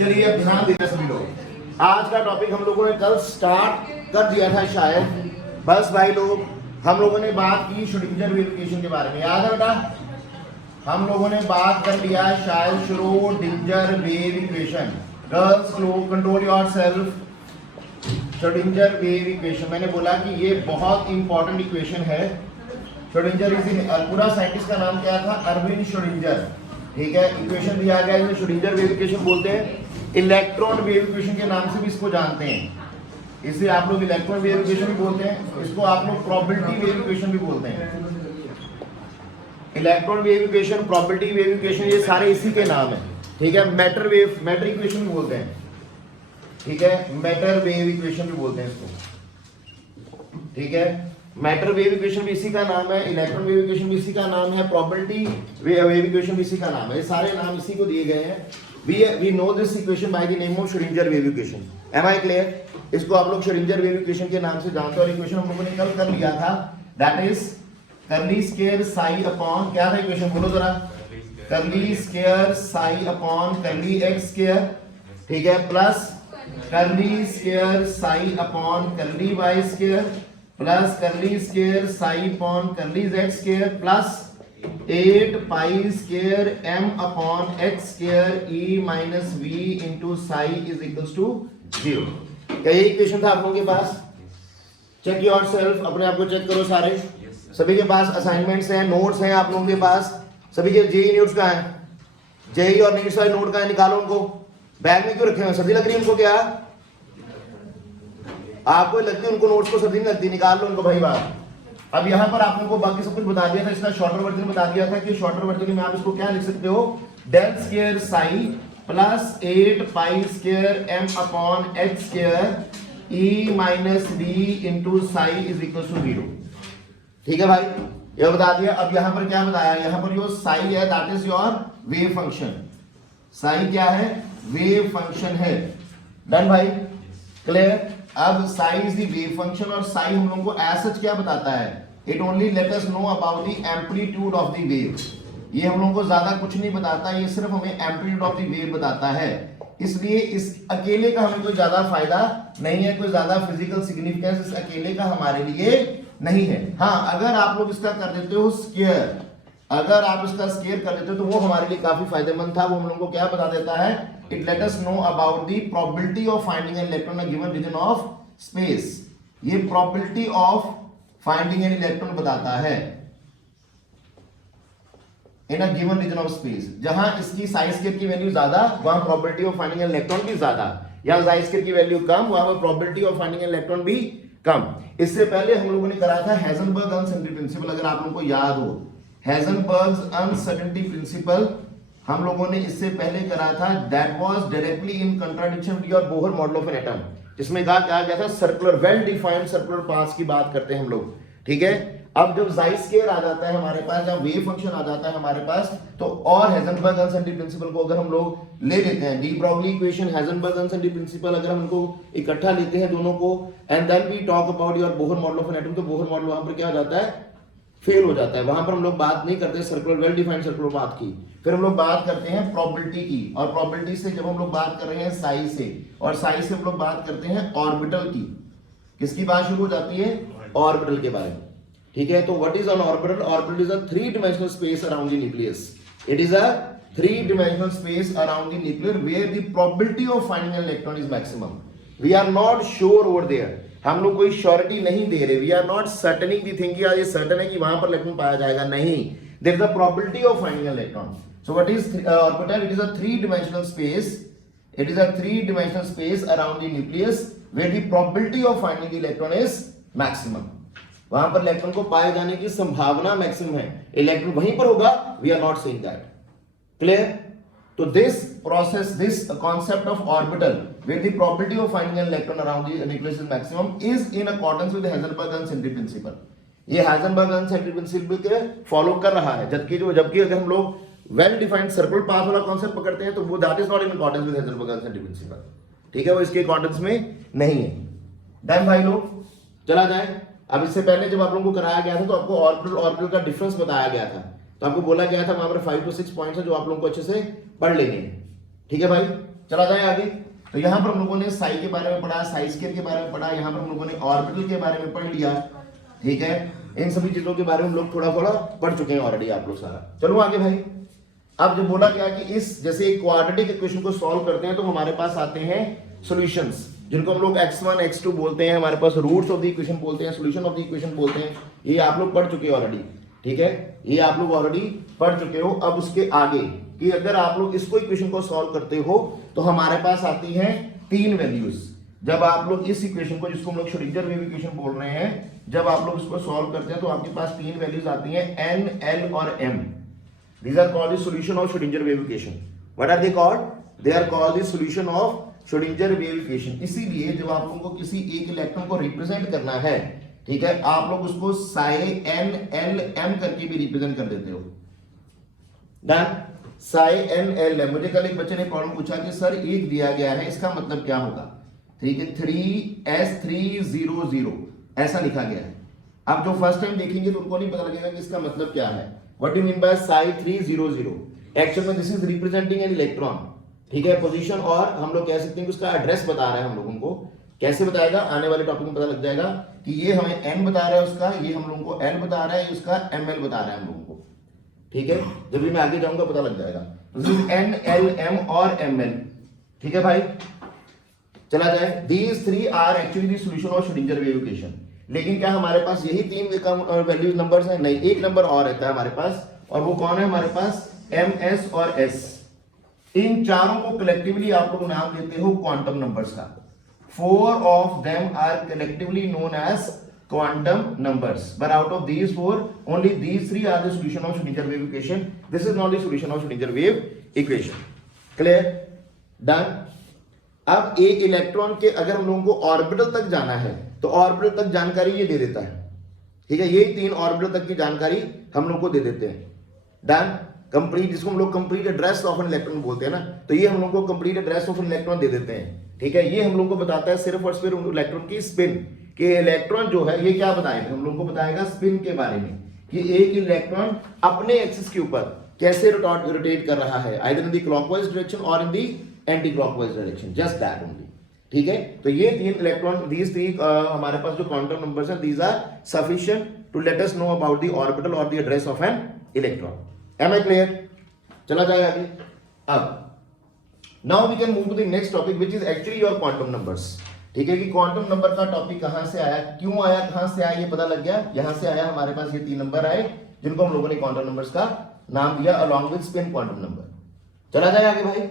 चलिए अब ध्यान देना सभी लोग। आज का टॉपिक हम लोगों ने कल स्टार्ट कर दिया था शायद। बस भाई लोग, हम लोगों ने बात की श्रोडिंगर वेव इक्वेशन के बारे में, याद है बेटा? हम लोगों ने बात कर लिया शायद श्रोडिंगर वेव इक्वेशन। गर्ल्स लोग control yourself. Schrodinger wave equation, मैंने बोला कि ये बहुत इंपॉर्टेंट इक्वेशन है। श्रोडिंगर इज इन, पूरा साइंटिस्ट का नाम क्या था? अरविंद श्रोडिंगर। ठीक है, इक्वेशन दिया गया है, श्रोडिंगर वेव इक्वेशन बोलते हैं। इलेक्ट्रॉन वेव इक्वेशन के नाम से भी इसको जानते हैं, इसे आप लोग इलेक्ट्रॉन वेव इक्वेशन भी बोलते हैं, इसको आप लोग प्रोबेबिलिटी वेव इक्वेशन भी बोलते हैं। Electron wave equation, probability wave equation, ये सारे इसी के नाम है। ठीक है, मैटर इक्वेशन भी बोलते हैं। ठीक है, मैटर वेव इक्वेशन भी बोलते हैं इसको। ठीक है, मैटर वेव इक्वेशन भी इसी का नाम है, इलेक्ट्रॉन वेव इक्वेशन भी इसी का नाम है, प्रोबेबिलिटी वेव इक्वेशन भी इसी का नाम है। ये सारे नाम इसी को दिए गए हैं। we know this equation by the name of Schrödinger wave equation. Am I clear? इसको आप लोग Schrödinger wave equation के नाम से जानते हो। और इक्वेशन हम लोगों ने कल कर लिया था, that is curly square psi upon, क्या था इक्वेशन बोलो जरा? curly square psi upon curly x square, ठीक है, plus curly square psi upon curly y square plus curly square psi upon curly z square plus 8 pi square m upon x square e minus v into psi is equals to 0। क्या ये equation था आप लोगों के पास? Check yourself, अपने आप को check करो सारे। सभी के पास असाइनमेंट्स हैं, नोट्स हैं आप लोगों के पास। सभी के जेई नोट्स कहाँ हैं? जेई और नीट्स वाले नोट कहाँ हैं? निकालो उनको। बैग में क्यों रखे हैं? सर्दी लग रही है उनको क्या? आपको लगती है उनको नोट्स को सर्दी नहीं लगती? निकाल लो उनको भाई बात। अब यहाँ पर आप लोगों को बाकी सब कुछ बता दिया था, इसका शॉर्टर वर्जन बता दिया था कि शॉर्टर वर्जन में आप इसको क्या लिख सकते हो? Del square psi plus 8 pi square M upon H square E minus D into psi is equal to 0। ठीक है भाई, ये बता दिया। अब यहाँ पर क्या बताया? यहाँ पर जो साई है that is your wave function. Sai क्या है? वेव फंक्शन है। डन भाई, क्लियर? अब Sai is the wave function, और साई हम लोगों को एज सच क्या बताता है? It only late us know about the amplitude of the wave. ये हम लोगों को ज्यादा कुछ नहीं बताता, ये सिर्फ हमें एम्पलीट्यूड ऑफ द वेव बताता है। इसलिए इस अकेले का हमें कोई ज्यादा फायदा नहीं है, कोई ज्यादा फिजिकल सिग्निफिकेंस इस अकेले का हमारे लिए नहीं है। हाँ, अगर आप लोग इसका कर देते हो स्क्वायर, अगर आप इसका स्क्वायर कर देते हो तो वो हमारे लिए काफी फायदेमंद था। वो हम लोगों को क्या बता देता है? It let us know about the probability of finding an electron in a given region of space। ये probability of finding an electron बताता है in a given region of space। जहां इसकी साइज स्केयर की वैल्यू ज्यादा, वहां probability of finding an electron भी ज्यादा। या साइज स्केयर की वैल्यू कम, वहां पर probability of finding an electron भी कम। इससे पहले हम लोगों ने करा था हेजनबर्ग अनसर्टेनिटी प्रिंसिपल, अगर आप लोगों को याद हो। हेजनबर्ग अनसर्टेनिटी प्रिंसिपल हम लोगों ने इससे पहले करा था, that was directly in contradiction with your Bohr model of an atom, जिसमें कहा गया था circular, well defined circular paths की बात करते हैं हम लोग। ठीक है, अब जब साई स्क्वायर आ जाता है हमारे पास, जब वेव फंक्शन आ जाता है हमारे पास, तो और हेजनबर्ग अनसर्टेनिटी प्रिंसिपल को अगर हम लोग ले लेते हैं, de Broglie equation, Heisenberg uncertainty principle, अगर हम इनको इकट्ठा लेते हैं दोनों को, and then we talk about your Bohr model of an atom, तो बोहर मॉडल वहां पर क्या हो जाता है? फेल हो जाता है। वहां पर हम लोग बात नहीं करते circular, well defined circular path की। फिर हम लोग बात करते हैं प्रोबेबिलिटी की, और प्रोबेबिलिटी से जब हम लोग बात कर रहे हैं साई से, और साई से हम लोग बात करते हैं ऑर्बिटल की। किसकी बात शुरू हो जाती है? ऑर्बिटल के बारे में। ठीक है, तो what is an orbital? Orbital is a 3 dimensional space around the nucleus. It is a 3 dimensional space around the nuclear where the probability of finding an electron is maximum. We are not sure over there, हम लोग कोई surety नहीं दे रहे। We are not certaining the thing, ये certain है कि वहां पर इलेक्ट्रॉन पाया जाएगा, नहीं। There is the probability of finding an electron. So what is orbital? It is a 3 dimensional space, it is a 3 dimensional space around the nucleus where the probability of finding the electron is maximum. वहां पर electron को पाए जाने की संभावना maximum है, electron वहीं पर होगा। We are not saying that. Clear? तो this process, this concept of orbital where the probability of finding an electron around the nucleus is maximum is in accordance with the Heisenberg uncertainty principle। ये Heisenberg uncertainty principle के follow कर रहा है। जबकि अगर हम लोग वेल डिफाइंड सर्कुलर पाथ वाला कॉन्सेप्ट पकड़ते हैं तो वो that is not in accordance with Heisenberg uncertainty principle। ठीक है, वो इसके अकॉर्डेंस में नहीं है। डन भाई लोग, चला जाए। अब इससे पहले जब आप लोगों को कराया गया था तो आपको ऑर्बिटल का डिफरेंस बताया गया था, तो आपको बोला गया था वहां पर 5 to 6 पॉइंट्स है जो आप लोगों को अच्छे से पढ़ लेंगे। ठीक है भाई, चला जाए आगे। तो यहां पर हम लोगों ने साई के बारे में पढ़ा, साई स्केयर के बारे में पढ़ा, यहां पर हम लोगों ने ऑर्बिटल के बारे में पढ़ लिया, ठीक है। इन सभी चीजों के बारे में हम लोग थोड़ा थोड़ा पढ़ चुके हैं ऑलरेडी आप लोग सारा। चलो आगे भाई। अब जब बोला क्या कि इस जैसे क्वाड्रेटिक इक्वेशन को सॉल्व करते हैं तो हमारे पास आते हैं सॉल्यूशंस, जिनको हम लोग x1 x2 बोलते हैं, हमारे पास रूट्स ऑफ द इक्वेशन बोलते हैं, सॉल्यूशन ऑफ द इक्वेशन बोलते हैं। ये आप लोग पढ़ चुके हो ऑलरेडी, ठीक है, ये आप लोग ऑलरेडी पढ़ चुके हो। अब उसके आगे कि अगर आप लोग इसको इक्वेशन को सॉल्व करते हो तो हमारे पास आती हैं 3 वैल्यूज। जब आप लोग इस इक्वेशन को, जिसको हम लोग श्रोडिंगर वेव इक्वेशन बोल रहे हैं, जब आप लोग इसको सॉल्व करते हैं तो आपके पास 3 वैल्यूज आती हैं, n, l और m। These are called the solution of Schrodinger wave equation. What are they called? They are called the solution of Schrodinger wave equation. इसीलिए जब आप लोगों को किसी एक इलेक्ट्रॉन को रिप्रेजेंट करना है, ठीक है, आप लोग उसको साई n l m करके भी रिप्रेजेंट कर देते हो। Done. Sai n l m। मुझे कल एक बच्चे ने प्रॉब्लम पूछा कि सर एक दिया गया है, इसका मतलब क्या होगा, ठीक है, 3s300 ऐसा लिखा गया है। आप जो फर्स्ट टाइम देखेंगे तो उनको नहीं पता लगेगा कि इसका मतलब क्या है। What do you mean by psi 300? Actual में this is representing an electron, ठीक है, पोजीशन, और हम लोग कह सकते हैं कि उसका एड्रेस बता रहा है हम लोगों को। कैसे बताएगा, आने वाले टॉपिक में पता लग जाएगा कि ये हमें n बता रहा है उसका, ये हम लोगों को l बता रहा है, उसका ml बता रहा है हम लोगों को, ठीक है। जब भी मैं आगे जाऊंगा पता लग जाएगा। This is n, l, m और ml, ठीक है भाई। चला जाए। These 3 are actually the solution of Schrodinger wave equation। लेकिन क्या हमारे पास यही 3 वैल्यूज नंबर्स हैं? नहीं, एक नंबर और रहता है हमारे पास, और वो कौन है हमारे पास? ms और s। इन चारों को कलेक्टिवली आप लोग नाम देते हो क्वांटम नंबर्स का। 4 of them are collectively known as quantum numbers, but out of these 4 only these 3 are the solution of Schrodinger wave equation. This is not the solution of Schrodinger wave equation. Clear? Done? अब एक electron के अगर हम लोगों को orbital तक जाना है तो ऑर्बिटल तक जानकारी ये दे देता है, ठीक है, ये 3 ऑर्बिटल तक की जानकारी हम लोग को दे देते हैं। डन। कंप्लीट, जिसको हम लोग complete address of an electron बोलते हैं ना, तो ये हम लोग को complete address of an electron दे देते हैं, ठीक है। ये हम लोग को बताता है सिर्फ और सिर्फ इलेक्ट्रॉन की स्पिन, कि इलेक्ट्रॉन जो है ये क्या बताएगा, हम लोग को बताएगा स्पिन के बारे में, कि एक इलेक्ट्रॉन अपने एक्सिस के ऊपर कैसे रोटेट कर रहा है, either in the clockwise direction और in the anti clockwise direction, just that only, ठीक है। तो ये 3 इलेक्ट्रॉन, दीज 3 हमारे पास जो क्वांटम नंबर्स हैं, these are sufficient to let us know about the orbital और the address of an electron. Am I clear? चला जाए आगे। अब now we can move to the next topic which is actually your quantum numbers, ठीक है, कि quantum number का topic कहां से आया, क्यों आया, कहां से आया, ये पता लग गया। यहां से आया हमारे पास, ये 3 नंबर आए जिनको हम लोगों ने क्वांटम नंबर्स का नाम दिया along with spin quantum number. चला जाए आगे भाई।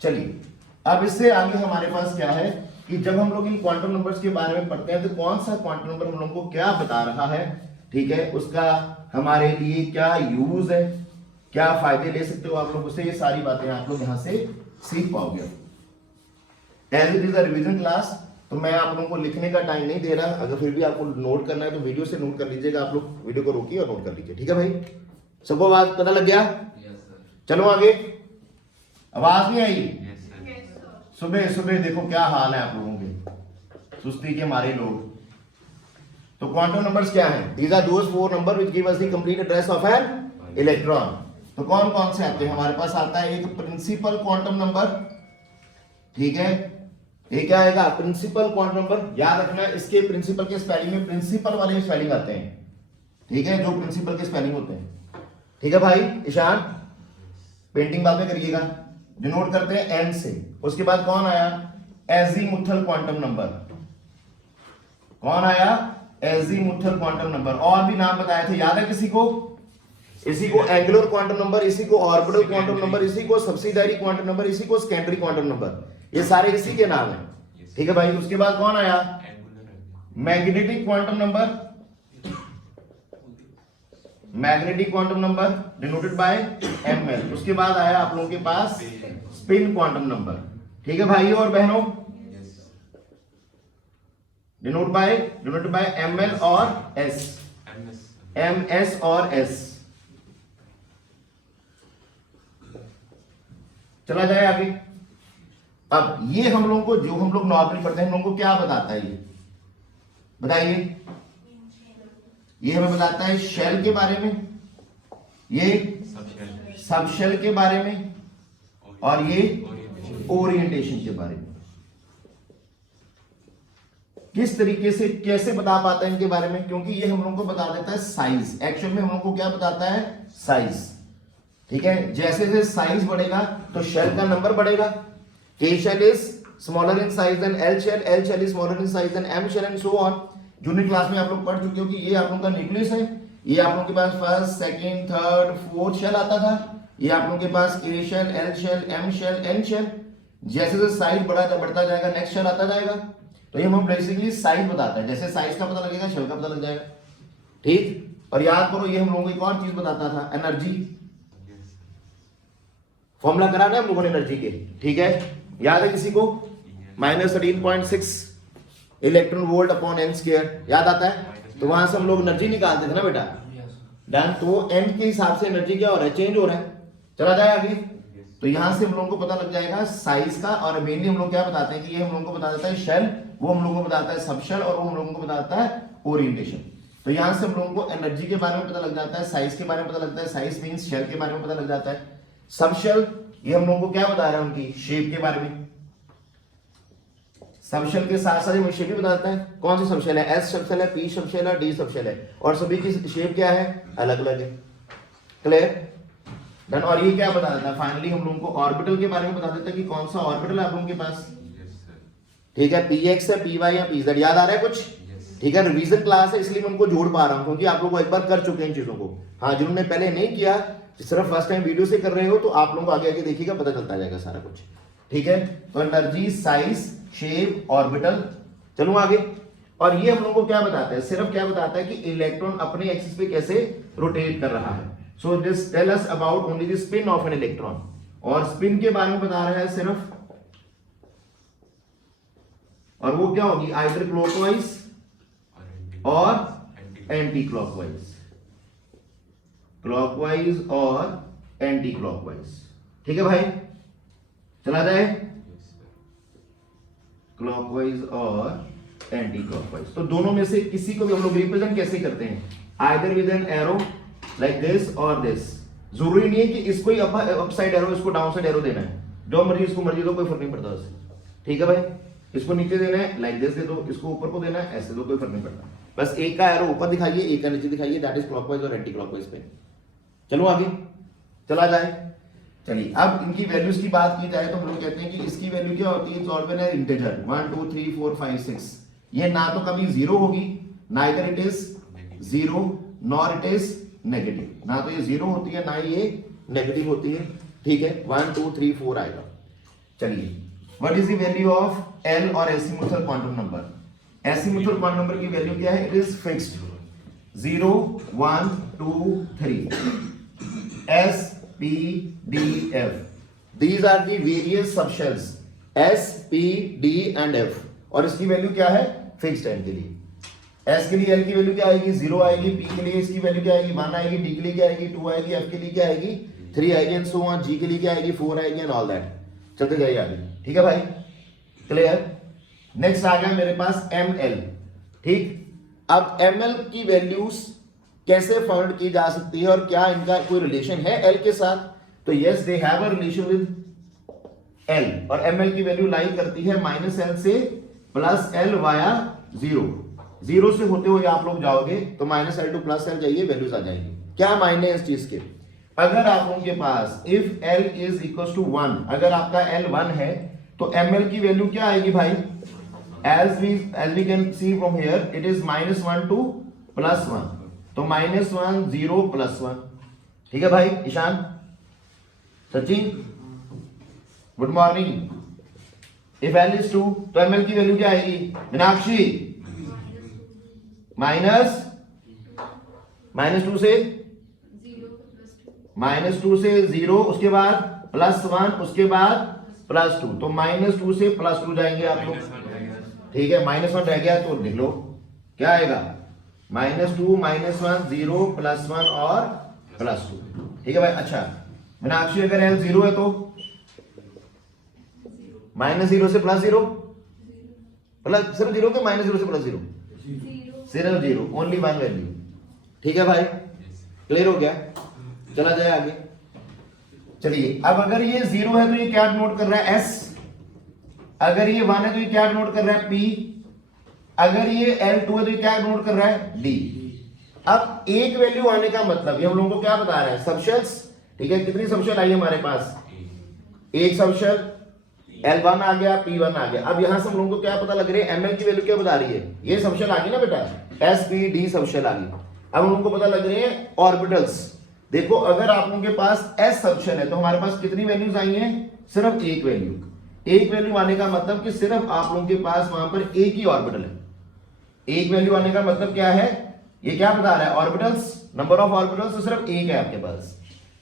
चलिए, अब इससे आगे हमारे पास क्या है कि जब हम लोग इन क्वांटम नंबर्स के बारे में पढ़ते हैं तो कौन सा क्वांटम नंबर हम लोगों को क्या बता रहा है, ठीक है, उसका हमारे लिए क्या यूज है, क्या फायदे ले सकते हो आप लोग उससे, ये सारी बातें आप लोग यहां से सीख पाओगे। As it is a revision class, तो मैं आप लोगों को लिखने का टाइम नहीं दे रहा। अगर फिर भी आपको नोट करना है तो वीडियो से नोट कर लीजिएगा, आप लोग वीडियो को रोकिए और नोट कर लीजिए, ठीक है भाई। सबको बात पता लग गया? चलो आगे। आवाज नहीं आई? सुबह सुबह देखो क्या हाल है आप लोगों के, सुस्ती के मारे लोग। तो क्वांटम नंबर्स क्या हैं? These are those 4 number which give us the complete address of an electron. तो कौन कौन से आते हैं हमारे पास? आता है एक प्रिंसिपल क्वांटम नंबर, ठीक है, ये क्या आएगा? Principal quantum number. याद रखना इसके प्रिंसिपल के स्पेलिंग में प्रिंसिपल वाले स्पेलिंग आते हैं, ठीक है, जो प्रिंसिपल के स्पेलिंग होते हैं, ठीक है भाई। ईशान पेंटिंग बाद में करिएगा। डिनोट करते हैं एन से। उसके बाद कौन आया? Azimuthal quantum number. कौन आया? Azimuthal quantum number. और भी नाम बताए थे, याद है किसी को? इसी को एंगुलर क्वांटम नंबर, इसी को ऑर्बिटल क्वांटम नंबर, इसी को सब्सिडारी क्वांटम नंबर, इसी को सेकेंडरी क्वांटम नंबर, ये सारे इसी के नाम हैं, ठीक है भाई। उसके बाद कौन आया? Magnetic quantum number. Magnetic quantum number denoted by ml। उसके बाद आया आप लोगों के पास स्पिन क्वांटम नंबर, ठीक है भाई और बहनों, डिनोटेड बाय ml और s, ms और s। चला जाए आगे। अब ये हम लोगों को, जो हम लोग नॉर्मली पढ़ते हैं, हम लोगों को क्या बताता है ये बताइए? ये हमें बताता है शेल के बारे में, ये सब शेल के बारे में, और ये ओरिएंटेशन के बारे में। किस तरीके से कैसे बता पाता है इनके बारे में, क्योंकि ये हम लोगों को बता देता है साइज। एक्चुअल में हम लोगों को क्या बताता है, साइज। ठीक है, जैसे जैसे साइज बढ़ेगा तो शेल का नंबर बढ़ेगा। K shell is smaller in size than L shell is smaller in size than M shell and so on. Junior class में आप लोग पढ़ चुके हो कि ये आप लोगों का न्यूक्लियस है, ये आप लोगों के पास first second third fourth shell आता था, ये आप लोगों के पास K shell L shell M shell N shell. जैसे जैसे साइज बढ़ता जाएगा नेक्स्ट शेल आता जाएगा। तो ये हम बेसिकली साइज बताता है, जैसे साइज का पता लगेगा शेल का पता लग जाएगा। ठीक, और याद करो ये हम लोगों को एक और चीज बताता था, एनर्जी। फॉर्मूला करा ना हम लोगों ने एनर्जी के, ठीक है, याद है किसी को, -13.6 electron volt upon N square, याद आता है। तो वहां से हम लोग एनर्जी निकालते थे ना बेटा, डन। तो एन के हिसाब से एनर्जी क्या हो रहा है, चेंज हो रहा है। चला जाए आगे, तो यहां से हम लोगों को पता लग जाएगा साइज का। और मेनली हम लोग क्या बताते हैं कि ये हम लोगों को बता देता है शेल, वो हम लोगों को बताता है सबशेल, और वो हम लोगों को बताता है ओरिएंटेशन। तो यहां से हम लोगों को एनर्जी के बारे में पता लग जाता है, साइज के बारे में पता लगता है, साइज मींस शेल के बारे में पता लग जाता है। सबशेल ये हम लोगों को क्या बता रहा है, उनकी शेप के बारे में। सबशेल के साथ साथ ये शेप भी बताता है, कौन सी सबशेल है, एस सबशेल है, पी सबशेल है, डी सबशेल है, और सभी की शेप क्या है, अलग अलग है। Clear, done. और ये क्या बता देता है, फाइनली हम लोगों को ऑर्बिटल के बारे में बता देता है कि कौन सा ऑर्बिटल है आप लोगों के पास। ठीक है, px है, py या pz, याद आ रहा है कुछ। ठीक है, रिवीजन क्लास है इसलिए मैं उनको जोड़ पा रहा हूं, क्योंकि आप लोग एक बार कर चुके हैं इन चीजों को। हाँ, जिन्होंने पहले नहीं किया, सिर्फ फर्स्ट टाइम वीडियो से कर रहे हो, तो आप लोगों को आगे आगे देखिएगा, पता चलता जाएगा सारा कुछ। ठीक है, तो एनर्जी, साइज, शेप, ऑर्बिटल। चलो आगे। और ये हम लोगों को क्या बताता है, सिर्फ क्या बताता है कि इलेक्ट्रॉन अपने एक्सिस पे कैसे रोटेट कर रहा है। So this tell us about only the spin of an electron. और स्पिन के बारे में बता रहा है सिर्फ, और वो क्या होगी, आइदर क्लॉकवाइज और एंटी क्लॉकवाइज, क्लॉकवाइज और एंटी क्लॉकवाइज। ठीक है भाई, चला जाए, क्लॉकवाइज और एंटी क्लॉकवाइज। तो दोनों में से किसी को भी हम लोग रिप्रेजेंट कैसे करते हैं, either with an arrow like this और दिस। जरूरी नहीं है कि इसको ही अपसाइड एरो, इसको डाउन साइड एरो देना है, जो मर्जी इसको मर्जी दो, कोई फर्क नहीं पड़ता उससे। ठीक है भाई, इसको नीचे देना है लाइक दिस दे दो, इसको ऊपर को देना है ऐसे दो, कोई फर्क नहीं पड़ता। बस एक का एरो ऊपर दिखाइए, एक का नीचे दिखाइए, दैट इज क्लॉकवाइज और एंटी क्लॉकवाइज पे। चलो आगे चला जाए। चलिए, अब इनकी वैल्यूज की बात की जाए तो हम लोग कहते हैं कि इसकी वैल्यू क्या होती है, ऑलवेज एन इंटीजर 1 2 3 4 5 6। ये ना तो कभी जीरो होगी, neither it is zero nor it is negative. ना तो ये जीरो होती है, ना ये नेगेटिव होती है। ठीक है, 1 2 3 4 आएगा। चलिए, what is the value of L और एसिमुथल क्वांटम नंबर। एसिमुथल क्वांटम नंबर की वैल्यू क्या है, it is fixed 0 1 2 3 S P D F. These are the various subshells S P D and F. और इसकी वैल्यू क्या है, फिक्स्ड है इनके लिए। S के लिए L की वैल्यू क्या आएगी, 0 आएगी, P के लिए इसकी वैल्यू क्या आएगी, 1 आएगी, D के लिए क्या आएगी, 2 आएगी, F के लिए क्या आएगी, 3 आएगी, एंड सो ऑन, G के लिए क्या आएगी, 4 आएगी, एंड ऑल दैट। चलते जाइए आगे। ठीक है भाई, क्लियर। नेक्स्ट आ गया मेरे पास ML। ठीक, अब ML की वैल्यूज कैसे फाउंड की जा सकती है, और क्या इनका कोई रिलेशन है L के साथ। तो yes, they have a relation with L, और ML की वैल्यू लाई करती है -L से +L वाया 0। 0 से होते हुए आप लोग जाओगे तो -L टू +L जाइए, वैल्यूज आ जाएंगी। क्या मायने इस चीज के, अगर आप लोगों के पास if L is equal to 1, अगर आपका L 1 है तो ML की वैल्यू क्या आएगी भाई, as we can see from here it is -1 to +1, तो -1 0 +1। ठीक है भाई, Ishan, Sachin, good morning. If L is 2 तो ML की वैल्यू क्या आएगी, मीनाक्षी, -2 से -2 से 0, उसके बाद +1, उसके बाद +2, तो -2 से +2 जाएंगे आप लोग। ठीक है, -1 रह गया तो लिख लो, क्या आएगा, -2 -1 0 +1 और +2। ठीक है भाई। अच्छा मीनाक्षी, अगर L 0 है तो -0 से +0, मतलब सिर्फ 0 के -0 से +0, सिर्फ 0, ओनली 1 वैल्यू। ठीक है भाई, क्लियर हो गया। चला जाए आगे। चलिए अब अगर ये 0 है तो ये क्या डिनोट कर रहा है? S। अगर ये 1 है तो ये क्या डिनोट कर रहा है? P। अगर ये L2 है तो ये क्या डिनोट कर रहा है? D। अब एक वैल्यू आने का मतलब ये हम लोगों को क्या बता रहा है? सबशेल्स। ठीक है, कितनी सबशेल आई हमारे पास? एक सबशेल, L1 आ गया, P1 आ गया। अब यहां से हम लोगों को क्या पता लग रही है? ML की वैल्यू क्या बता रही है? ये सबशेल आ गई ना बेटा, S P D सबशेल आ गई। अब हम लोगों को पता लग रही है ऑर्बिटल्स। देखो अगर आप लोगों के पास S सबशेल है तो हमारे पास कितनी वैल्यूज आई हैं? सिर्फ एक वैल्यू। एक वैल्यू आने का मतलब कि सिर्फ आप लोगों के पास वहां पर एक ही ऑर्बिटल है। एक वैल्यू आने का मतलब क्या है? ये क्या बता रहा है? ऑर्बिटल्स, नंबर ऑफ ऑर्बिटल्स तो सिर्फ एक है आपके पास।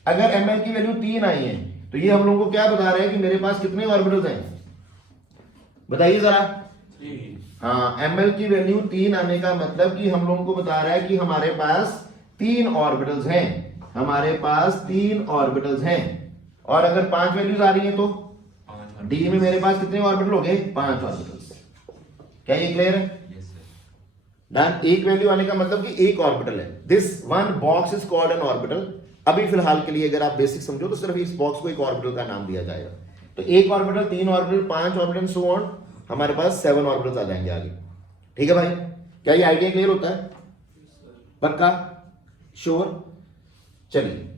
अगर ML की वैल्यू 3 आई है तो ये हम लोगों को क्या बता रहे हैं कि मेरे पास कितने ऑर्बिटल्स हैं? बताइए जरा। हाँ, ML की वैल्यू 3 आने का मतलब कि हम लोगों को बता रहा है कि हमारे पास 3 ऑर्बिटल्स हैं। हमारे पास 3 ऑर्बिटल्स हैं। और अगर 5 वैल्यूज आ रही हैं तो D में मेरे पास कितने ऑर्बिटल हो गए? 5 ऑर्बिटल्स। क्या ये क्लियर है? डन। एक वैल्यू आने का मतलब कि एक ऑर्बिटल है। This one box is called an orbital. अभी फिलहाल के लिए अगर आप बेसिक समझो तो सिर्फ इस बॉक्स को एक ऑर्बिटल का नाम दिया जाएगा। तो एक orbital, 3 orbital, 5 orbital, so on, हमारे पास 7 ऑर्बिटल्स आ जाएंगे आगे। ठीक है भाई, क्या ये आइडिया क्लियर होता है? पक्का? श्योर? चलिए,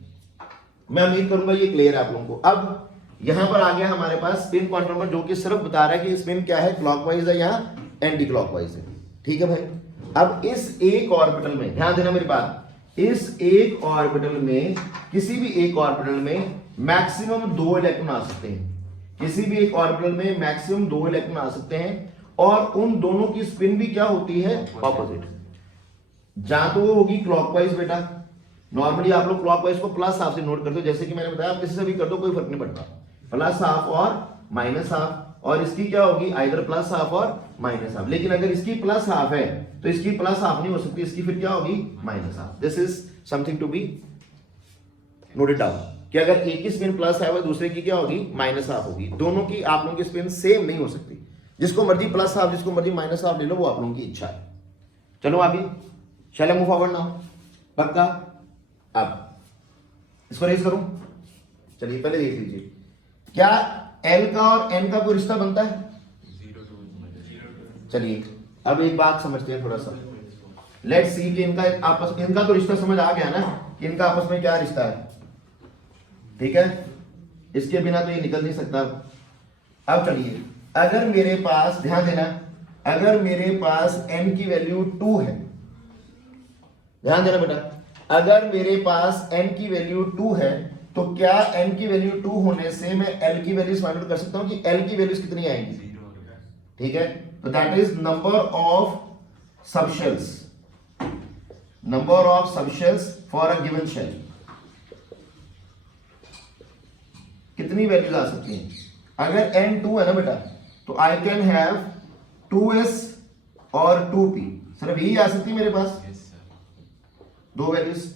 मैं उम्मीद करूंगा ये क्लियर है आप लोगों को। अब यहां पर आ गया हमारे पास स्पिन क्वांटम जो कि सिर्फ बता रहा है कि स्पिन क्या है, क्लॉकवाइज है या एंटी क्लॉकवाइज है। ठीक है भाई, अब इस एक ऑर्बिटल में ध्यान देना मेरी बात, इस एक ऑर्बिटल में, किसी भी एक ऑर्बिटल में मैक्सिमम 2 इलेक्ट्रॉन आ सकते हैं। किसी भी एक ऑर्बिटल में मैक्सिमम 2 इलेक्ट्रॉन आ सकते हैं और उन दोनों की स्पिन भी क्या होती है? ऑपोजिट। जहां तो वो होगी क्लॉकवाइज बेटा। नॉर्मली आप लोग क्लॉकवाइज को प्लस हाफ से नोट करते हो, जैसे कि मैंने बताया, आप किसी से भी कर दो कोई फर्क नहीं पड़ता, प्लस हाफ और माइनस हाफ। और इसकी क्या होगी? आइदर प्लस हाफ और माइनस हाफ। लेकिन अगर इसकी प्लस हाफ है तो इसकी प्लस हाफ नहीं हो सकती, इसकी फिर क्या होगी? Minus half. This is something to be noted down कि अगर एक की स्पिन प्लस है और दूसरे की क्या होगी? माइनस हाफ होगी। दोनों की आप लोगों की स्पिन सेम नहीं हो सकती। जिसको मर्जी प्लस हाफ, जिसको मर्जी माइनस हाफ ले लो, वो आप लोगों की इच्छा है। चलो आगे, शैल आई मूव फॉरवर्ड नाउ? पक्का? अब इसको रेज करूं? चलिए पहले देख लीजिए, क्या L का और N का कोई रिश्ता बनता है? चलिए अब एक बात समझते हैं थोड़ा सा। लेट्स सी कि इनका तो रिश्ता समझ आ गया ना कि इनका आपस में क्या रिश्ता है। ठीक है, इसके बिना तो ये निकल नहीं सकता। अब चलिए, अगर मेरे पास, ध्यान देना, अगर मेरे पास N की वैल्यू 2 है, ध्यान देना बेटा, अगर मेरे पास N की वैल्यू 2 है तो क्या N की वैल्यू 2 होने से मैं L की वैल्यूज फाइंड आउट कर सकता हूं कि L की वैल्यूज कितनी आएंगी? ठीक है, तो that is number of subshells, number of subshells for a given shell. कितनी वैल्यूज आ सकती हैं? अगर N 2 है ना बेटा तो आई कैन हैव 2s और 2p, सिर्फ यही आ सकती है मेरे पास, दो वैल्यूज।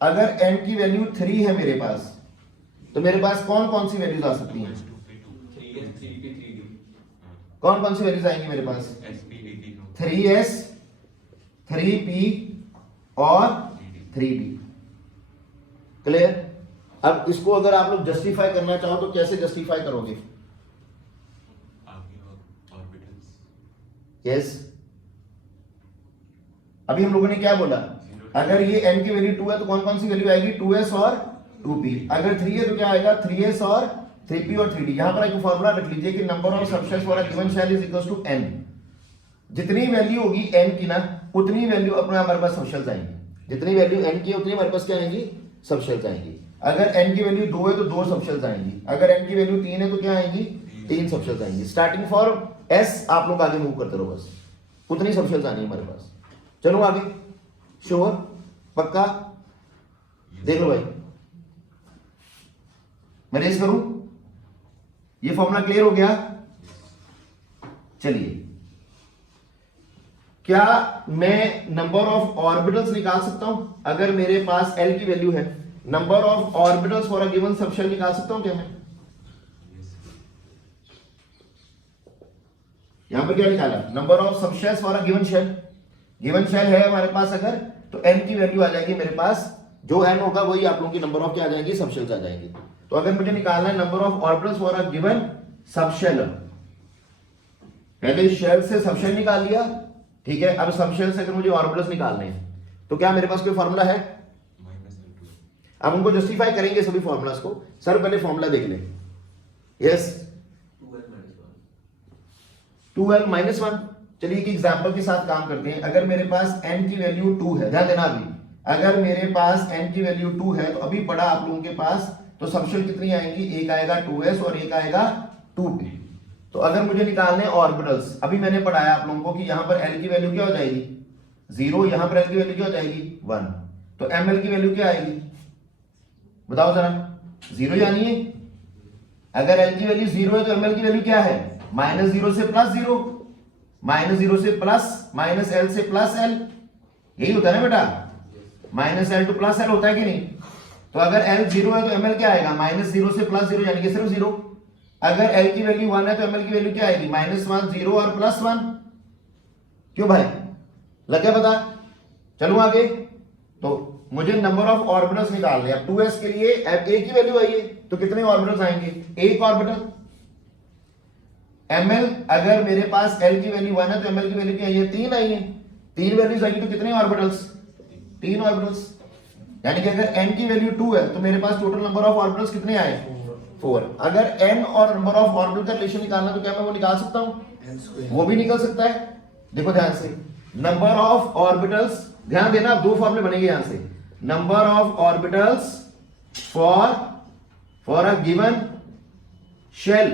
अगर n की वैल्यू 3 है मेरे पास तो मेरे पास कौन कौन सी वैल्यूज आ सकती हैं? कौन कौन सी वैल्यूज आएंगी मेरे पास? 3s, 3p और 3d। क्लियर? अब इसको अगर आप लोग जस्टिफाई करना चाहो तो कैसे जस्टिफाई करोगे? यस, अभी हम लोगों ने क्या बोला? अगर ये n की वैल्यू 2 है तो कौन कौन सी वैल्यू आएगी? 2s और 2p। अगर 3 है तो क्या आएगा? 3s और 3p और 3d। यहां पर एक फॉर्मूला रख लीजिए कि number of subshells for a given shell is equals to n। जितनी वैल्यू होगी n की ना, उतनी वैल्यू अपने हमारे पास सबशेल्स आएंगी। जितनी वैल्यू n की उतनी हमारे पास क्या आएंगी? सबशेल्स आएंगी। अगर n की वैल्यू 2 है तो 2 सबशेल्स आएंगी। अगर n की वैल्यू 3 है तो क्या आएंगी? 3 सबशेल्स आएंगी। स्टार्टिंग फॉर s आप लोग आगे मूव करते रहो, बस उतनी सबशेल्स आनी है हमारे पास। चलो आगे, श्योर? पक्का? देख लो भाई, मैं रेस करूं? ये फॉर्मूला क्लियर हो गया? चलिए, क्या मैं नंबर ऑफ ऑर्बिटल्स निकाल सकता हूं? अगर मेरे पास L की वैल्यू है, number of orbitals for a given subshell निकाल सकता हूं क्या मैं? यहां पर क्या निकाला? Number of subshells for a given shell. Given shell है हमारे पास अगर, तो n की वैल्यू आ जाएगी मेरे पास जो n होगा वही आप लोगों की नंबर ऑफ क्या आ जाएंगी, सबशेल्स आ जाएंगी। तो अगर मुझे निकालना है number of orbitals for a given subshell, पहले शेल से सबशेल निकाल लिया, ठीक है। अब सबशेल से अगर मुझे ऑर्बिटल्स निकालने हैं तो क्या मेरे पास कोई फॉर्मूला है? अब उनको जस्टिफाई करेंगे सभी फॉर्मूलास को। सर पहले फॉर्मूला देख लें। Yes, 2l minus 1। चलिए एक एग्जांपल के साथ काम करते हैं। अगर मेरे पास n की वैल्यू 2 है, ध्यान देना अभी, अगर मेरे पास n की वैल्यू 2 है तो अभी पड़ा आप लोगों के पास, तो सबशेल कितनी आएंगी, एक आएगा 2s और एक आएगा 2p। तो अगर मुझे निकालने ऑर्बिटल्स, अभी मैंने पढ़ाया आप लोगों को कि यहां पर l की वैल्यू क्या हो जाएगी, 0, यहां पर l की वैल्यू क्या हो जाएगी, 1। तो ml की वैल्यू क्या आएगी, बताओ जरा, 0 यानी है। अगर l की वैल्यू 0 है तो ml की वैल्यू क्या है, -0 से +0, -0 से प्लस, -l से +l, यही होता है ना बेटा, -l to +l होता है कि नहीं। तो अगर l 0 है तो ml क्या आएगा, -0 से +0 यानी कि सिर्फ 0। अगर l की वैल्यू 1 है तो ml की वैल्यू क्या आएगी, -1, 0 और +1। क्यों भाई, लग गया पता? चलूं आगे। तो मुझे नंबर ऑफ ऑर्बिटल्स निकालने हैं। अब 2s के लिए a की वैल्यू आई है तो कितने ऑर्बिटल्स आएंगे, एक ऑर्बिटल। ml, अगर मेरे पास l की वैल्यू 1 है तो ml की वैल्यू क्या आई है, 3 आई है। 3 वैल्यूज आई तो कितने ऑर्बिटल्स, 3 ऑर्बिटल्स। यानी कि अगर n की वैल्यू 2 है तो मेरे पास टोटल नंबर ऑफ ऑर्बिटल्स कितने आए, 4। अगर n और नंबर ऑफ ऑर्बिटल का रिलेशन निकालना तो क्या मैं वो निकाल सकता हूं, वो भी निकल सकता है। देखो ध्यान से, नंबर ऑफ ऑर्बिटल्स, ध्यान देना, दो फॉर्मूले बनेंगे यहां से, number of orbitals for a given shell,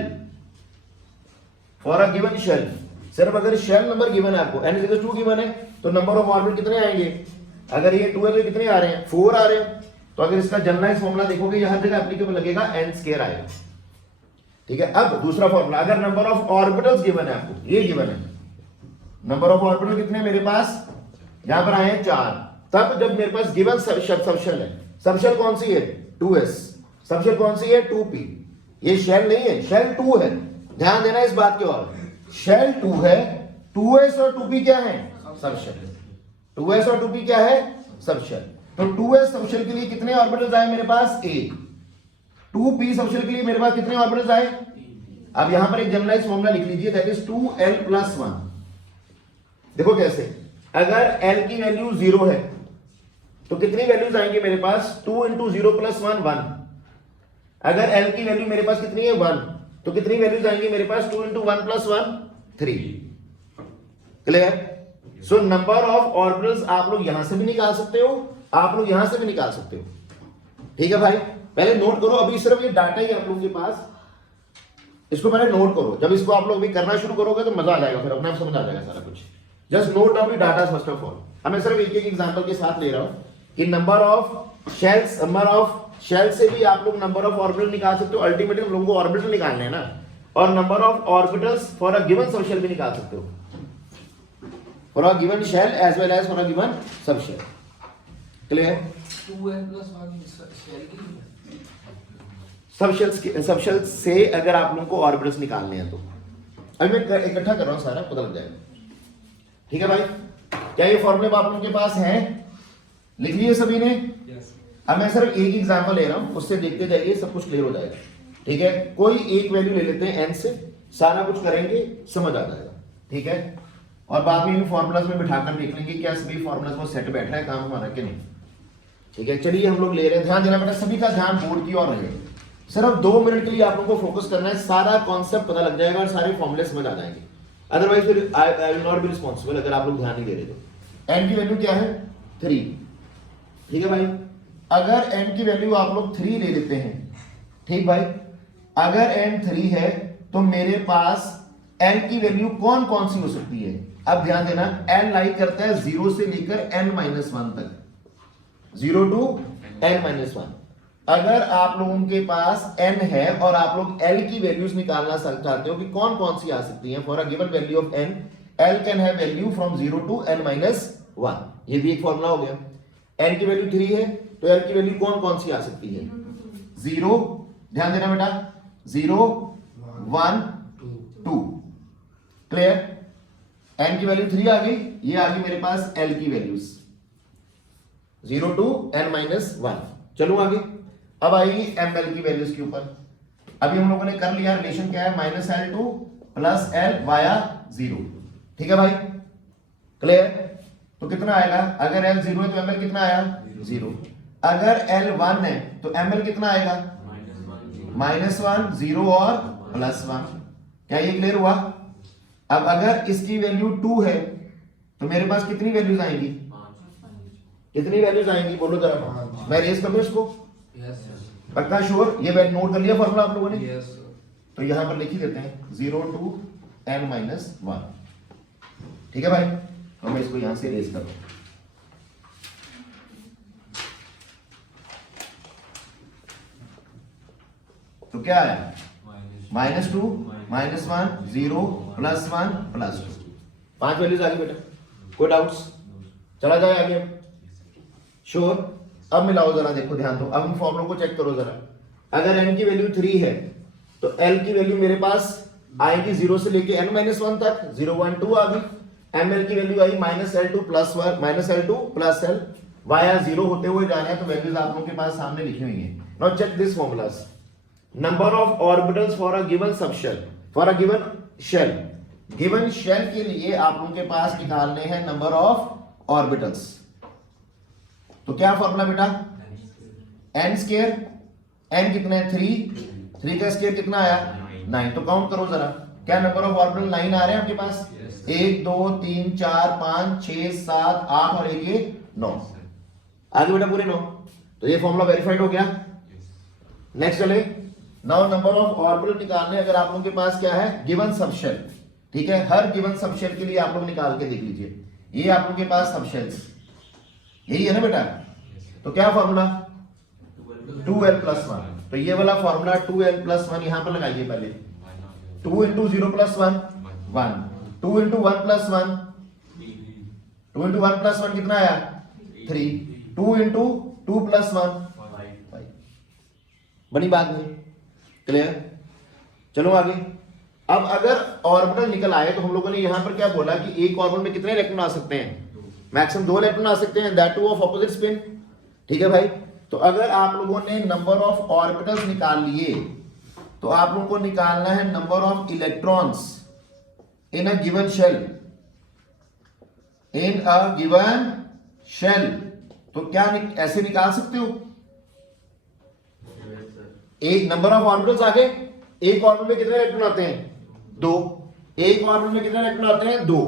for a given shell. सिर्फ अगर शेल नंबर गिवन है आपको, n 2 गिवन है तो नंबर ऑफ ऑर्बिटल कितने आएंगे, अगर ये 2 है तो कितने आ रहे हैं, 4 आ रहे हैं। तो अगर इसका जनरलाइज फॉर्मूला देखोगे ये हर जगह एप्लीकेबल लगेगा, n² आएगा, ठीक है। अब दूसरा फॉर्मूला, अगर नंबर ऑफ ऑर्बिटल्स गिवन है आपको, ये गिवन है, नंबर ऑफ ऑर्बिटल कितने मेरे पास, यहां पर आए हैं 4, तब जब मेरे पास गिवन सबशेल है, सबशेल कौन सी है, 2s, सबशेल कौन सी है, 2p। ये शेल नहीं है, शेल 2 है, ध्यान देना इस बात की ओर, शेल 2 है, 2s और 2p क्या है, सबशेल। 2s और 2p क्या है, सबशेल। तो 2s सबशेल के लिए कितने ऑर्बिटल्स आए मेरे पास, 1। 2p सबशेल के लिए मेरे पास कितने ऑर्बिटल्स आए। अब यहां पर एक जनरलाइज फॉर्मूला लिख लीजिए, दैट इज 2l + 1। देखो कैसे, अगर l की वैल्यू 0 है तो कितनी वैल्यूज आएंगे मेरे पास, 2 × 0 + 1, 1। अगर l की वैल्यू मेरे पास कितनी है, 1, तो कितनी वैल्यूज आएंगी मेरे पास, 2 × 1 + 1, 3। Clear. So number of orbitals आप लोग यहां से भी निकाल सकते हो, आप लोग यहां से भी निकाल सकते हो, ठीक है भाई। पहले नोट करो, अभी सिर्फ ये डाटा ही आप लोगों के पास, इसको पहले नोट करो। जब इसको आप लोग भी करना शुरू करोगे तो मजा आ जाएगा, फिर अपने आप समझ आ जाएगा सारा कुछ। Just note down the data first of all. अब मैं सिर्फ एक एग्जांपल के साथ ले रहा हूं कि number of shells, number of shell से भी आप लोग नंबर ऑफ ऑर्बिटल निकाल सकते हो। अल्टीमेटली हम लोगों को ऑर्बिटल निकालने हैं ना, और number of orbitals for a given subshell भी निकाल सकते हो, for a given shell as well as for a given subshell. Clear. 2l + 1 shell की सबशेल से अगर आप लोगों को ऑर्बिटल्स निकालने हैं तो अभी मैं इकट्ठा कर रहा हूं, सारा पता लग जाएगा, ठीक है भाई। क्या ये फॉर्मूले आप लोगों के पास हैं, लिख लिए सभी ने। अब मैं सिर्फ एक एग्जांपल ले रहा हूं, उससे देखते जाइए, सब कुछ क्लियर हो जाएगा, ठीक है। कोई एक वैल्यू ले लेते हैं n से, सारा कुछ करेंगे, समझ आ जाएगा, ठीक है। और बाद में इन फॉर्मूलाज में बिठाकर देख लेंगे क्या सभी फॉर्मूलाज में सेट बैठ रहा है काम हमारा कि नहीं, ठीक है। चलिए हम लोग ले रहे हैं, ध्यान देना बेटा, सभी का ध्यान बोर्ड की ओर रहे। सिर्फ 2 मिनट के लिए आप लोगों को फोकस करना है, सारा कॉन्सेप्ट पता लग जाएगा और सारे फॉर्मूले समझ आ जाएंगे। अदरवाइज फिर I will not be responsible अगर आप लोग ध्यान नहीं दे रहे तो। n की वैल्यू क्या है, 3, ठीक है भाई। अगर n की वैल्यू आप लोग 3 ले लेते हैं, ठीक भाई, अगर n 3 है तो मेरे पास n की वैल्यू कौन कौन सी हो सकती है। अब ध्यान देना, n लाइक करता है 0 से लेकर n-1 तक, 0 to n-1। अगर आप लोगों के पास n है और आप लोग l की वैल्यूज निकालना चाहते हो कि कौन कौन सी आ सकती हैं, for a given value of n, l can have value from 0 to n-1। ये भी एक फॉर्मूला हो गया। n की वैल्यू 3 है तो l की वैल्यू कौन कौन सी आ सकती है, 0, ध्यान देना बेटा, 0, 1, 2। क्लियर। n की वैल्यू 3 आ गई, ये आ गई मेरे पास l की वैल्यूज, 0 to n-1। चलो आगे। अब आएगी ml की वैल्यूज के ऊपर। अभी हम लोगों ने कर लिया, रिलेशन क्या है, -L टू +L वाया 0। ठीक है भाई, क्लियर? तो कितना आएगा, अगर L 0 है तो ml कितना आया, 0। अगर L 1 है तो ml कितना आएगा, -1, 0 और +1। क्या ये क्लियर हुआ? अब अगर इसकी वैल्यू 2 है तो मेरे पास कितनी वैल्यूज आएंगी, कितनी वैल्यूज आएंगी बोलो जरा, मैं रेस कर दूं इसको? Yes sir. पक्का श्योर? ये वैल्यू नोट कर लिया फॉर्मूला आप लोगों ने? Yes sir. तो यहां पर लिख ही देते हैं 0 to n-1। ठीक है भाई, तो मैं इसको यहां से रेस कर दूं। तो क्या है, -2, -1, 0, +1, +2। 5 वैल्यूज आ गई बेटा, कोई डाउट्स? चला जाए आगे अब, श्योर? अब मिलाओ जरा, देखो ध्यान दो, अब इन फॉर्मूलों को चेक करो जरा। अगर n की वैल्यू 3 है तो l की वैल्यू मेरे पास आएगी 0 से लेके n-1 तक, 0, 1, 2 आ गई। ml की वैल्यू आई -L टू +L वाया 0 होते हुए जाना है, तो वैल्यूज आप लोगों के पास सामने लिखी हुई है। Now check this formulas. Number of orbitals for a given subshell, for a given shell. Given shell के लिए आप लोगों के पास निकालने हैं नंबर ऑफ ऑर्बिटल्स। तो क्या फॉर्मूला बेटा, n स्क्वायर, n कितना है 3 का स्क्वायर कितना आया 9। तो काउंट करो जरा, क्या नंबर ऑफ ऑर्बिटल 9 आ रहे हैं आपके पास? 1 2 3 4 5 6 7 8 और 1 ये 9 आगे बेटा, पूरे 9। तो ये फॉर्मूला वेरीफाइड हो गया। नेक्स्ट चले, नाउ नंबर ऑफ ऑर्बिटल निकालने, अगर आप लोगों के पास क्या है, गिवन सबशेल। ठीक है, हर गिवन सबशेल के लिए आप लोग निकाल के देख लीजिए। ये आप लोगों के पास सबशेल्स यही है ना बेटा? तो क्या फॉर्मूला, 2l+1। तो ये वाला फॉर्मूला 2l+1 यहां पर लगाइए पहले। 2 × 0 + 1 1, 2 × 1 + 1, 2 × 1 + 1 कितना आया 3, 2 × 2 + 1 5। बनी बात नहीं? क्लियर? चलो आगे। अब अगर ऑर्बिटल निकल आए तो हम लोगों ने यहां पर क्या बोला कि एक ऑर्बिटल में कितने इलेक्ट्रॉन आ सकते हैं, मैक्सिमम 2 इलेक्ट्रॉन आ सकते हैं, that two of opposite spin. ठीक है भाई, तो अगर आप लोगों ने नंबर ऑफ ऑर्बिटल्स निकाल लिए तो आप लोगों को निकालना है number of electrons in a given shell, in a given shell. तो क्या ऐसे निकाल सकते हो, एक नंबर ऑफ ऑर्बिटल्स आ गए, एक ऑर्बिटल में कितने इलेक्ट्रॉन आते हैं 2, एक ऑर्बिटल में कितने इलेक्ट्रॉन आते हैं 2।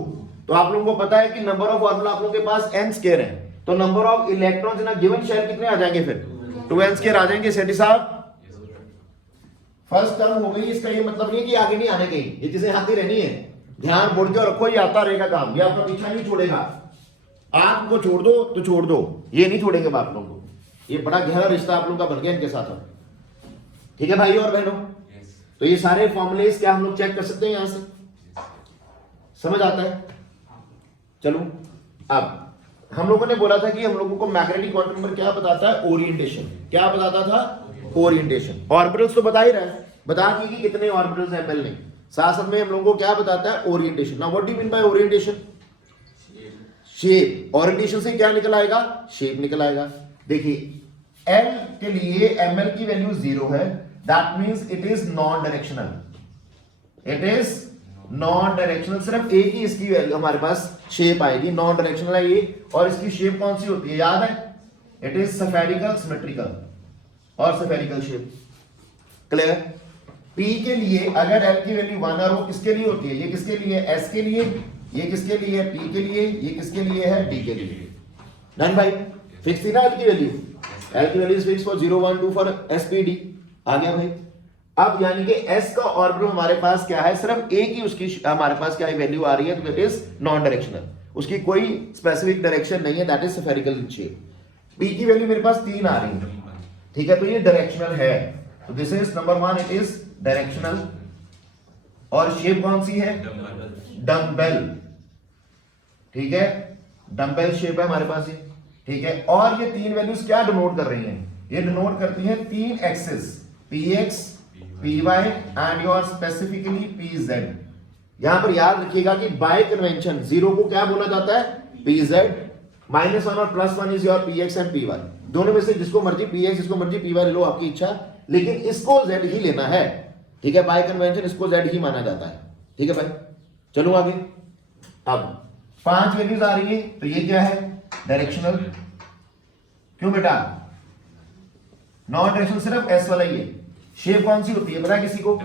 तो आप लोगों को पता है कि नंबर ऑफ ऑर्बिटल आप लोगों के पास n स्क्वायर है, तो number of electrons in a given shell कितने आ जाएंगे फिर 2n स्क्वायर आ जाएंगे। सेठी साहब, फर्स्ट टर्म हो गई, इसका ये मतलब नहीं है कि आगे नहीं आने कहीं, ये चीजें आती रहनी है। ध्यान बोल के रखो, ये आता रहेगा काम, ये आपका पीछा नहीं छोड़ेगा। आपको छोड़ दो तो छोड़ दो, ये नहीं छोड़ेंगे आप लोगों को। ये बड़ा गहरा रिश्ता आप लोगों का बन गया इनके साथ। ठीक है भाई और बहनों, तो ये सारे फॉर्मुलेस क्या हम लोग चेक कर सकते हैं यहां से, समझ आता है? चलो, अब हम लोगों ने बोला था कि हम लोगों को मैग्नेटिक क्वांटम नंबर क्या बताता है, ओरिएंटेशन। क्या बताता था, ओरिएंटेशन। ऑर्बिटल्स तो बता ही रहा है, बता दी कि कितने ऑर्बिटल्स हैं एमएल ने, साथ साथ में हम लोगों को क्या बताता है, orientation. Now what do you mean by orientation? Shape. Orientation से क्या निकल आएगा, शेप निकल आएगा। देखिए L के लिए ml की वैल्यू 0 है, that means it is non directional, it is non directional. सिर्फ एक ही इसकी वैल्यू हमारे पास शेप आएगी, नॉन डायरेक्शनल है ये। और इसकी शेप कौन सी होती है, याद है? इट इज स्फेरिकल, सिमेट्रिकल और स्फेरिकल शेप। क्लियर? P के लिए अगर L की वैल्यू 1 हो, किसके लिए होती है, ये किसके लिए, S के लिए, ये किसके लिए, P के लिए, ये किसके लिए है, D के लिए। डन भाई, फिक्स थी ना L की वैल्यू, L की value is fix for 0 1 2 for SPD। आ गया भाई। अब यानी कि S का ऑर्बिटल हमारे पास क्या है, सिर्फ एक ही उसकी हमारे पास क्या वैल्यू आ रही है, तो दैट इज नॉन डायरेक्शनल, उसकी कोई स्पेसिफिक डायरेक्शन नहीं है, that is spherical shape. P की वैल्यू मेरे पास 3 आ रही है, ठीक है, तो ये डायरेक्शनल है। तो this is number 1, it is directional. और शेप कौन सी है, डम्बेल। ठीक है, डम्बेल शेप है हमारे पास ये। ठीक है, और ये 3 वैल्यूज क्या डिनोट कर रही हैं, ये डिनोट करती हैं 3 axis, px, py and your specifically pz। यहां पर याद रखिएगा कि बाय कन्वेंशन 0 को क्या बोला जाता है, pz, -1 और +1 is your px and py। दोनों में से जिसको मर्जी px जिसको मर्जी py ले लो, आपकी इच्छा, लेकिन इसको z ही लेना है। ठीक है, बाय कन्वेंशन इसको z ही माना जाता है। ठीक है भाई, चलो आगे। अब 5 वैल्यूज आ रही है, तो ये क्या है? डायरेक्शनल। क्यों बेटा? नॉन डायरेक्शनल सिर्फ s वाला ही है। शेप कौन सी होती है पता है किसी को?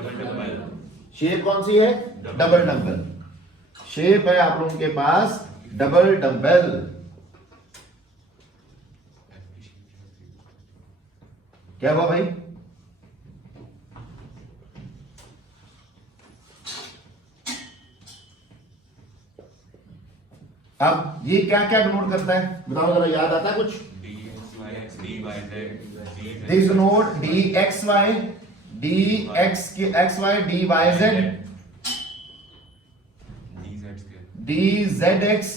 शेप कौन सी है? डबल डंबल शेप है आप लोगों के पास, डबल डंबल। क्या हुआ भाई? अब ये क्या क्या डिनोट करता है बताओ जरा, याद आता है कुछ? This note D X Y, D X Y, D Y Z, D Z X.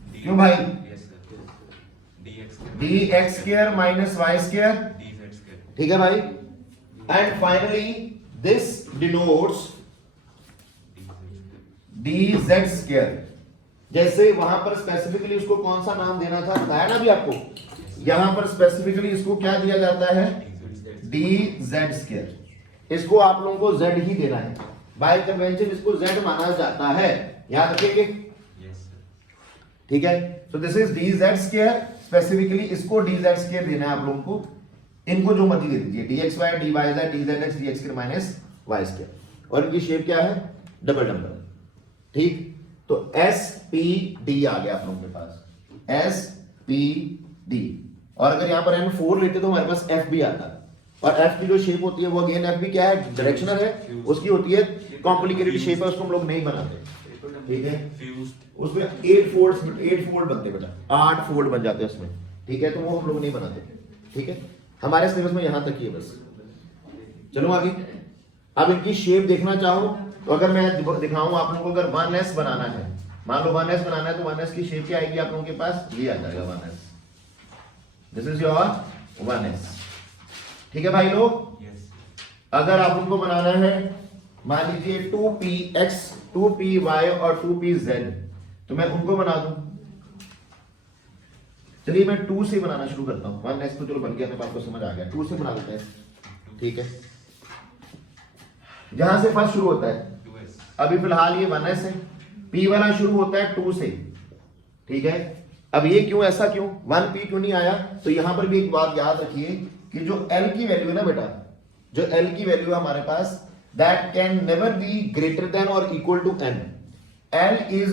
क्यों भाई? D X square minus Y square. ठीक है भाई, and finally this denotes D Z square. जैसे वहां पर स्पेसिफिकली उसको कौन सा नाम देना था बताया ना अभी आपको, यहां पर स्पेसिफिकली इसको क्या दिया जाता है? D Z square. इसको आप लोगों को जेड ही देना है, बाय कन्वेंशन इसको जेड माना जाता है, याद रखिए। ठीक है, so this is D Z square, specifically इसको डी जेड स्क्वायर देना है आप लोगों को। इनको जो मर्जी दे दीजिए, D X Y, D Y Z, D Z X, D X square minus Y square. और इनकी शेप क्या है? Double dumbbell. ठीक, तो एस पी डी आ गया आप लोगों के पास, एस पी डी। और अगर यहां पर N4 लेते तो हमारे पास एफ भी आता है, और एफ की जो शेप होती है वो अगेन एफ भी क्या है? डायरेक्शनल है, उसकी होती है कॉम्प्लिकेटेड शेप है, उसको हम लोग नहीं बनाते। ठीक है, उसमें 8 फोल्ड बनते बेटा, 8 फोल्ड बन जाते हैं उसमें। ठीक है, तो वो हम लोग नहीं बनाते। ठीक है, हमारे सिलेबस में यहां तक ही है बस। चलो आगे। अब इनकी शेप देखना चाहो तो अगर मैं दिखाऊं आप लोगों को, अगर 1s बनाना है, मान लो 1s बनाना है, तो 1s की शेप क्या आएगी आप लोगों के पास? ये आ जाएगा 1s। This is your 1s। ठीक है भाई लोग, अगर आप उनको बनाना है, मान लीजिए 2px, 2py और 2pz, तो मैं उनको बना दूं। चलिए मैं 2 से बनाना शुरू करता हूं। 1s तो चलो बन गया, आपको समझ आ गया, 2 से बना लेते हैं। ठीक है, जहां से फर्स्ट शुरू होता है, अभी फिलहाल ये 1s है, p वाला शुरू होता है 2 से। ठीक है, अब ये क्यों, ऐसा क्यों 1p क्यों नहीं आया? तो यहां पर भी एक बात याद रखिए कि जो l की वैल्यू है ना बेटा, जो l की वैल्यू है हमारे पास, that can never be greater than और equal to n। l is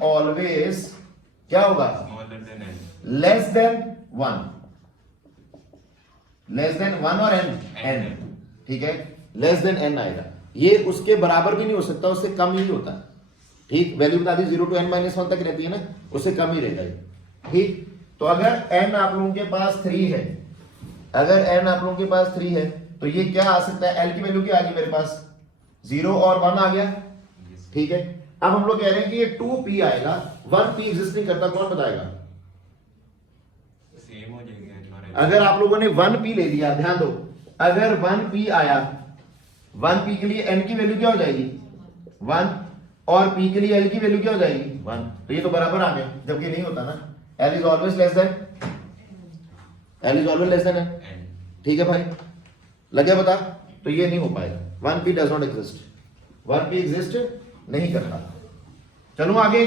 always क्या होगा? लेस देन 1, लेस देन 1 और n। ठीक है, लेस देन n आएगा, ये उसके बराबर भी नहीं हो सकता, उससे कम ही होता। ठीक, वैल्यू बता दी 0 to n-1 तक रहती है ना, उससे कम ही रहेगा ये। ठीक, तो अगर n आप लोगों के पास 3 है, अगर n आप लोगों के पास 3 है, तो ये क्या आ सकता है? l की वैल्यू क्या आ गई मेरे पास? 0 और 1 आ गया। ठीक है, अब हम लोग कह रहे हैं कि ये 2p आएगा, 1p एग्जिस्ट नहीं करता, कौन बताएगा? सेम हो जाएगा। अगर आप लोगों ने 1p ले लिया, ध्यान दो, अगर 1p आया, 1p के लिए n की वैल्यू क्या हो जाएगी? 1, और p के लिए l की वैल्यू क्या हो जाएगी? 1। तो ये तो बराबर आ गया, जबकि नहीं होता ना, l is always less than n। ठीक है भाई, लगे पता? तो ये नहीं हो पाएगा, 1p does not exist, 1p exist नहीं करता। चलो आगे।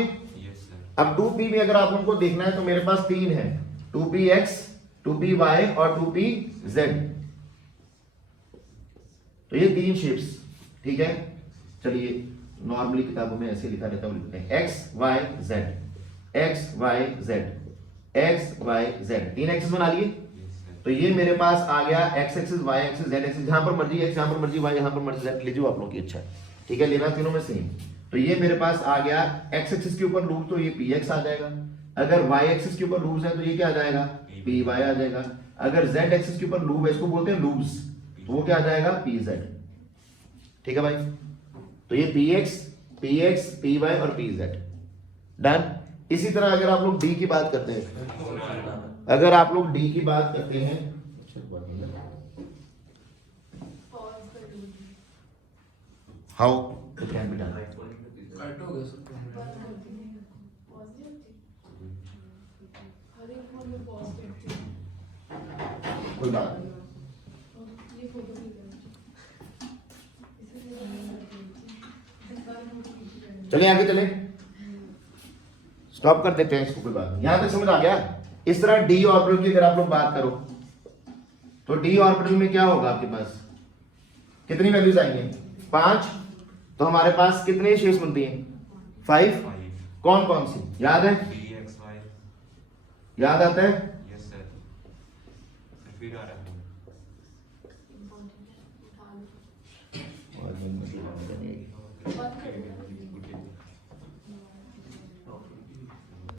अब 2p में अगर आप लोगों को देखना है तो मेरे पास 3 है, 2px, 2py और 2pz। तो ये 3 शेप्स। ठीक है, चलिए नॉर्मली किताबों में ऐसे लिखा रहता है, लिखते हैं x y z, x y z, x y z, 3 axis बना लिए। तो ये मेरे पास आ गया x axis, y axis, z axis, जहां पर मर्जी x, जहां पर मर्जी y, जहां पर मर्जी z, लीजिए आप लोगों की इच्छा है। ठीक है, लेना तीनों में सेम। तो ये मेरे पास आ गया x एक्सिस के ऊपर लूप, तो ये px आ जाएगा। अगर y एक्सिस के ऊपर लूप्स है तो ये क्या आ जाएगा? py आ जाएगा। अगर z एक्सिस के ऊपर लूप है, इसको बोलते हैं लूप्स, तो वो क्या आ जाएगा? pz। ठीक है भाई, तो ये px, py और pz डन। इसी तरह अगर आप लोग d की बात करते हैं, अगर आप लोग d की बात करते हैं, how it can be done? Cut हो गया सब। कोई बात नहीं। चलिए आगे चले, स्टॉप कर देते हैं इसको, कोई बात नहीं। यहां तक समझ आ गया। इस तरह डी ऑर्बिटल की अगर आप लोग बात करो तो डी ऑर्बिटल में क्या होगा आपके पास, कितनी वैल्यूज आएंगे 5, तो हमारे पास कितने शेष बनती हैं 5। कौन कौन सी याद है, pxy याद आता है, यस सर फिर आ रहा है